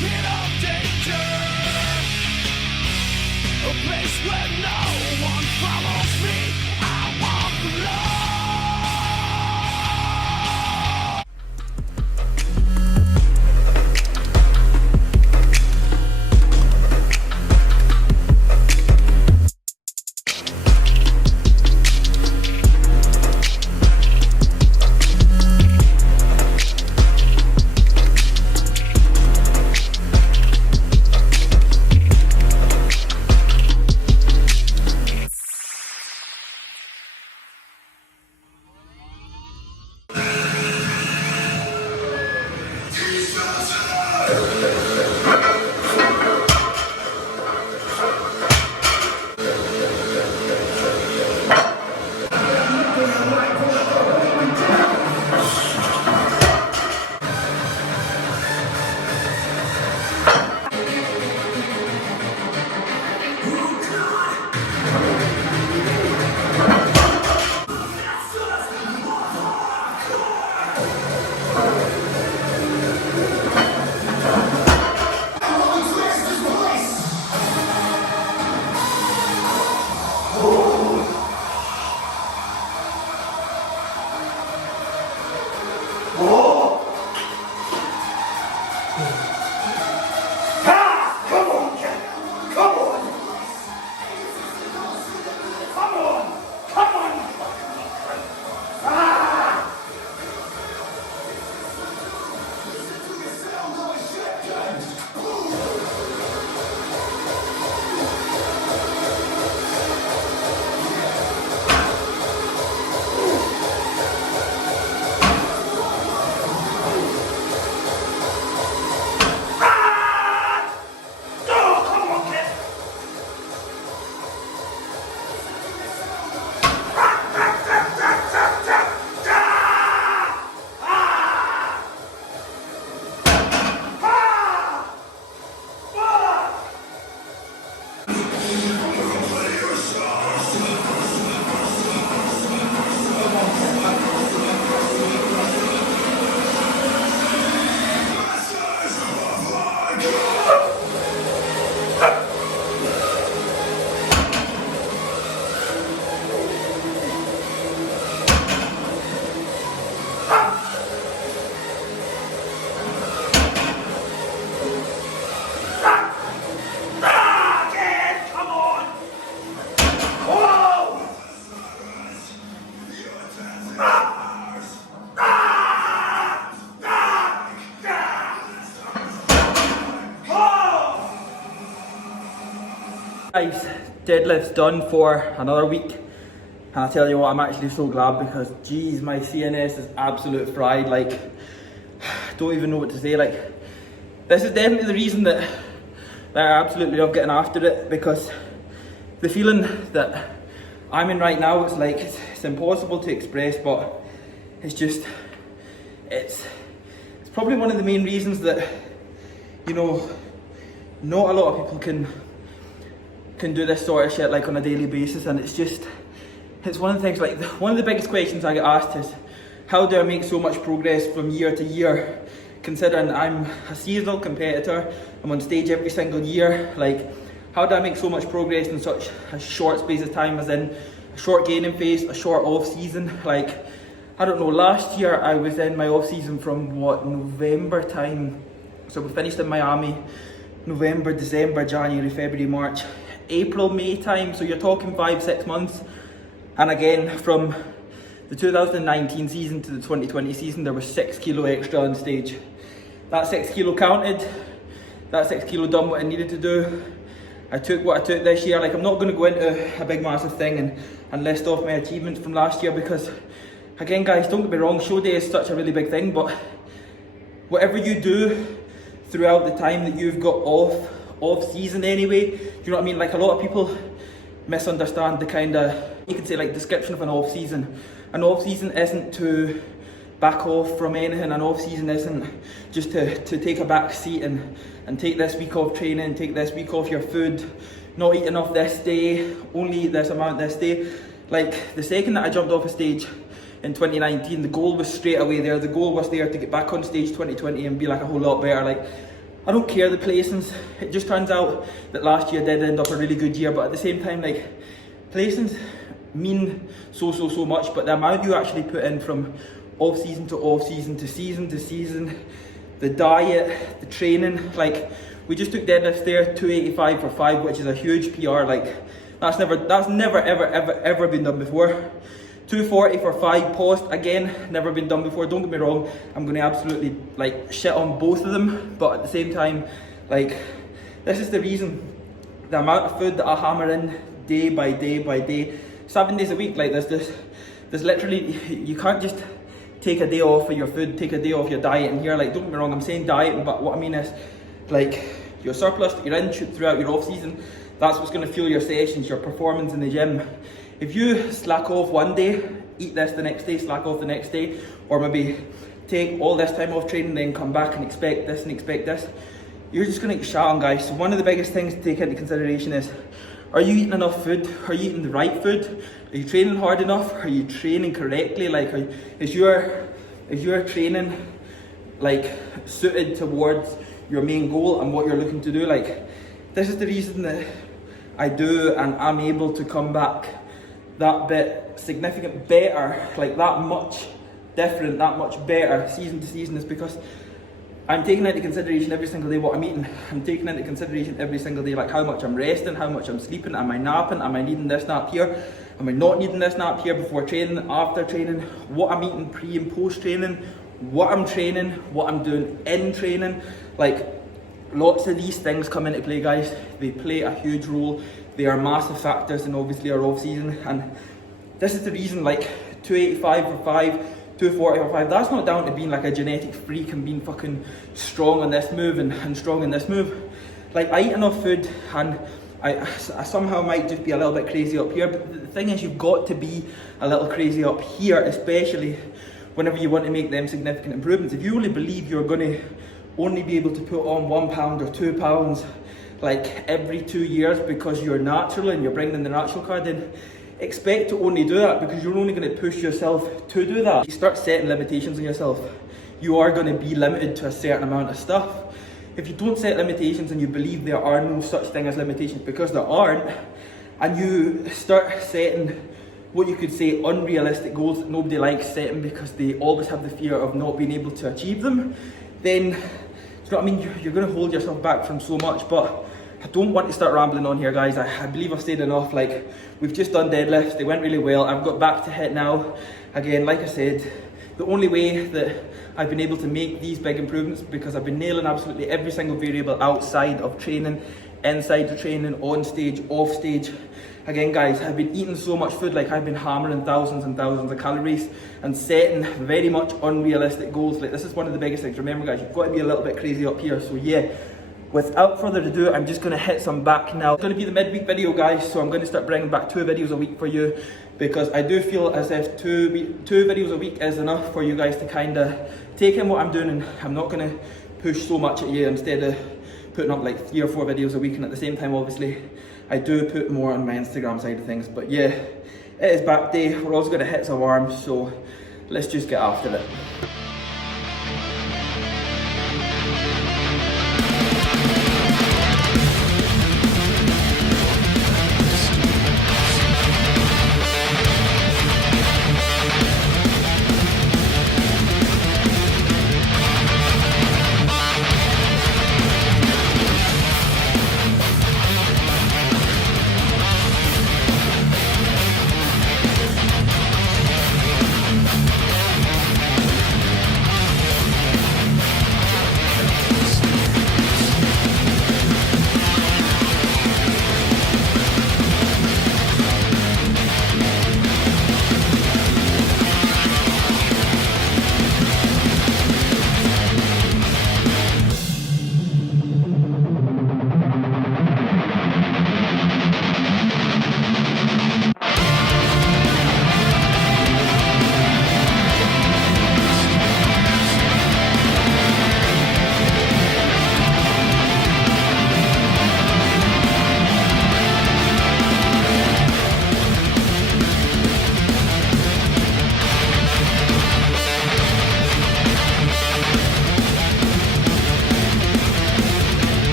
pit of danger, a place where no one follows me. I walk alone. Guys, deadlift's done for another week, and I tell you what, I'm actually so glad because geez, my CNS is absolute fried. Like, don't even know what to say. Like, this is definitely the reason that I absolutely love getting after it, because the feeling that I'm in right now, it's like it's impossible to express, but it's just it's probably one of the main reasons that, you know, not a lot of people can do this sort of shit like on a daily basis. And it's one of the things, like one of the biggest questions I get asked is, how do I make so much progress from year to year, considering I'm a seasonal competitor, I'm on stage every single year. Like, how do I make so much progress in such a short space of time, as in a short gaining phase, a short off season? Like, I don't know, last year I was in my off season from November time, so we finished in Miami November, December, January, February, March, April, May time, so you're talking 5-6 months. And again, from the 2019 season to the 2020 season, there was 6 kilo extra on stage. That 6 kilo counted, that 6 kilo done what I needed to do. I took what I took this year. Like, I'm not going to go into a big massive thing and list off my achievements from last year, because again guys, don't get me wrong, show day is such a really big thing, but whatever you do throughout the time that you've got off season anyway, you know what I mean? Like, a lot of people misunderstand the kind of, you can say, like, description of an off season. An off season isn't to back off from anything. An off season isn't just to take a back seat and take this week off training, take this week off your food, not eat enough this day, only eat this amount this day. Like, the second that I jumped off a stage in 2019, the goal was straight away there. The goal was there to get back on stage 2020 and be like a whole lot better. Like, I don't care the placings. It just turns out that last year did end up a really good year, but at the same time, like, placings mean so much, but the amount you actually put in from off season to off season to season to season, the diet, the training, like, we just took deadlifts there, 285 for 5, which is a huge PR, like, that's never ever been done before. 240 for 5 post, again, never been done before. Don't get me wrong, I'm going to absolutely like shit on both of them, but at the same time, like, this is the reason, the amount of food that I hammer in day by day, 7 days a week. Like, there's literally, you can't just take a day off of your food, take a day off your diet in here. Like, don't get me wrong, I'm saying diet, but what I mean is, like, your surplus that you're in throughout your off season, that's what's going to fuel your sessions, your performance in the gym. If you slack off one day, eat this the next day, slack off the next day, or maybe take all this time off training, then come back and expect this, you're just going to get shot on, guys. So one of the biggest things to take into consideration is, are you eating enough food? Are you eating the right food? Are you training hard enough? Are you training correctly? Like, is your training like suited towards your main goal and what you're looking to do? Like, this is the reason that I do and I'm able to come back that bit significant better, like that much different, that much better season to season, is because I'm taking into consideration every single day what I'm eating. I'm taking into consideration every single day, like, how much I'm resting, how much I'm sleeping, am I napping, am I needing this nap here, am I not needing this nap here, before training, after training, what I'm eating pre and post training, what I'm training, what I'm doing in training. Like, lots of these things come into play, guys. They play a huge role. They are massive factors in obviously our off season, and this is the reason, like, 285 for 5, 240 for 5, that's not down to being like a genetic freak and being fucking strong on this move and strong in this move. Like, I eat enough food, and I somehow might just be a little bit crazy up here, but the thing is, you've got to be a little crazy up here, especially whenever you want to make them significant improvements. If you only believe you're going to only be able to put on 1 pound or 2 pounds like every 2 years because you're natural and you're bringing in the natural card, then expect to only do that, because you're only going to push yourself to do that. You start setting limitations on yourself, you are going to be limited to a certain amount of stuff. If you don't set limitations and you believe there are no such thing as limitations, because there aren't, and you start setting what you could say unrealistic goals that nobody likes setting because they always have the fear of not being able to achieve them, then, you know what I mean, you're going to hold yourself back from so much. But I don't want to start rambling on here, guys. I believe I've said enough. Like, we've just done deadlifts, they went really well. I've got back to HIIT now. Again, like I said, the only way that I've been able to make these big improvements because I've been nailing absolutely every single variable outside of training, inside the training, on stage, off stage. Again, guys, I've been eating so much food, like, I've been hammering thousands and thousands of calories and setting very much unrealistic goals. Like, this is one of the biggest things. Remember, guys, you've got to be a little bit crazy up here. So yeah, without further ado, I'm just going to hit some back now. It's going to be the midweek video, guys, so I'm going to start bringing back 2 videos a week for you, because I do feel as if two videos a week is enough for you guys to kind of take in what I'm doing, and I'm not going to push so much at you instead of putting up like 3 or 4 videos a week. And at the same time, obviously, I do put more on my Instagram side of things. But yeah, it is back day. We're also going to hit some arms, so let's just get after it.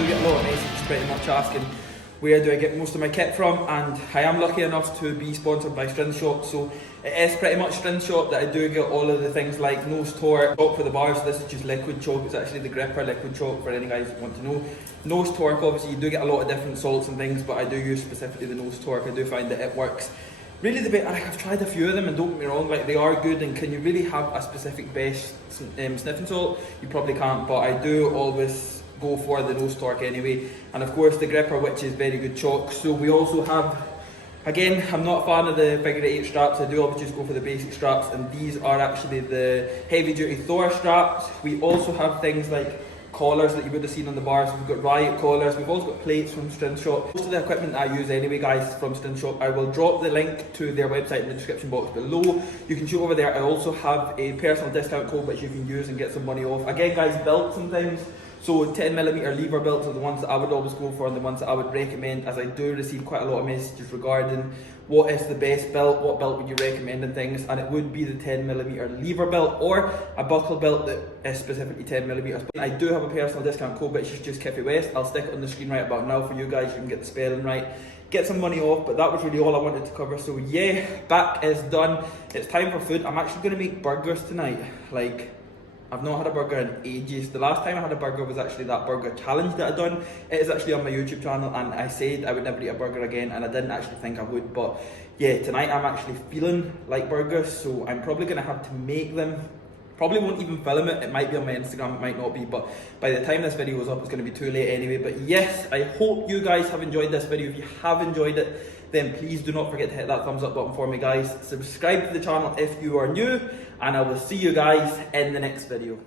do get a lot of messages pretty much asking where do I get most of my kit from, and I am lucky enough to be sponsored by Strength Shop, so it is pretty much Strength Shop that I do get all of the things like nose torque, chalk for the bars. So this is just liquid chalk, it's actually the gripper liquid chalk for any guys that want to know. Nose torque, obviously you do get a lot of different salts and things, but I do use specifically the nose torque. I do find that it works really the bit. Like, I've tried a few of them and don't get me wrong, like they are good, and can you really have a specific best sniffing salt? You probably can't, but I do always go for the nose torque anyway, and of course the gripper, which is very good chalk. So we also have, again, I'm not a fan of the figure 8 straps, I do always just go for the basic straps, and these are actually the heavy duty Thor straps. We also have things like collars that you would have seen on the bars. We've got riot collars, we've also got plates from Strength Shop. Most of the equipment I use anyway, guys, from Strength Shop. I will drop the link to their website in the description box below. You can shoot over there. I also have a personal discount code which you can use and get some money off. Again, guys, belts and things. So 10mm lever belts are the ones that I would always go for, and the ones that I would recommend, as I do receive quite a lot of messages regarding what is the best belt, what belt would you recommend and things, and it would be the 10mm lever belt or a buckle belt that is specifically 10mm. I do have a personal discount code which is just Kiffy West. I'll stick it on the screen right about now for you guys, you can get the spelling right, get some money off. But that was really all I wanted to cover. So yeah, back is done, it's time for food. I'm actually going to make burgers tonight. Like, I've not had a burger in ages. The last time I had a burger was actually that burger challenge that I done. It is actually on my YouTube channel, and I said I would never eat a burger again, and I didn't actually think I would. But yeah, tonight I'm actually feeling like burgers, so I'm probably going to have to make them. Probably won't even film it, it might be on my Instagram, it might not be, but by the time this video goes up it's going to be too late anyway. But yes, I hope you guys have enjoyed this video. If you have enjoyed it, then please do not forget to hit that thumbs up button for me, guys. Subscribe to the channel if you are new, and I will see you guys in the next video.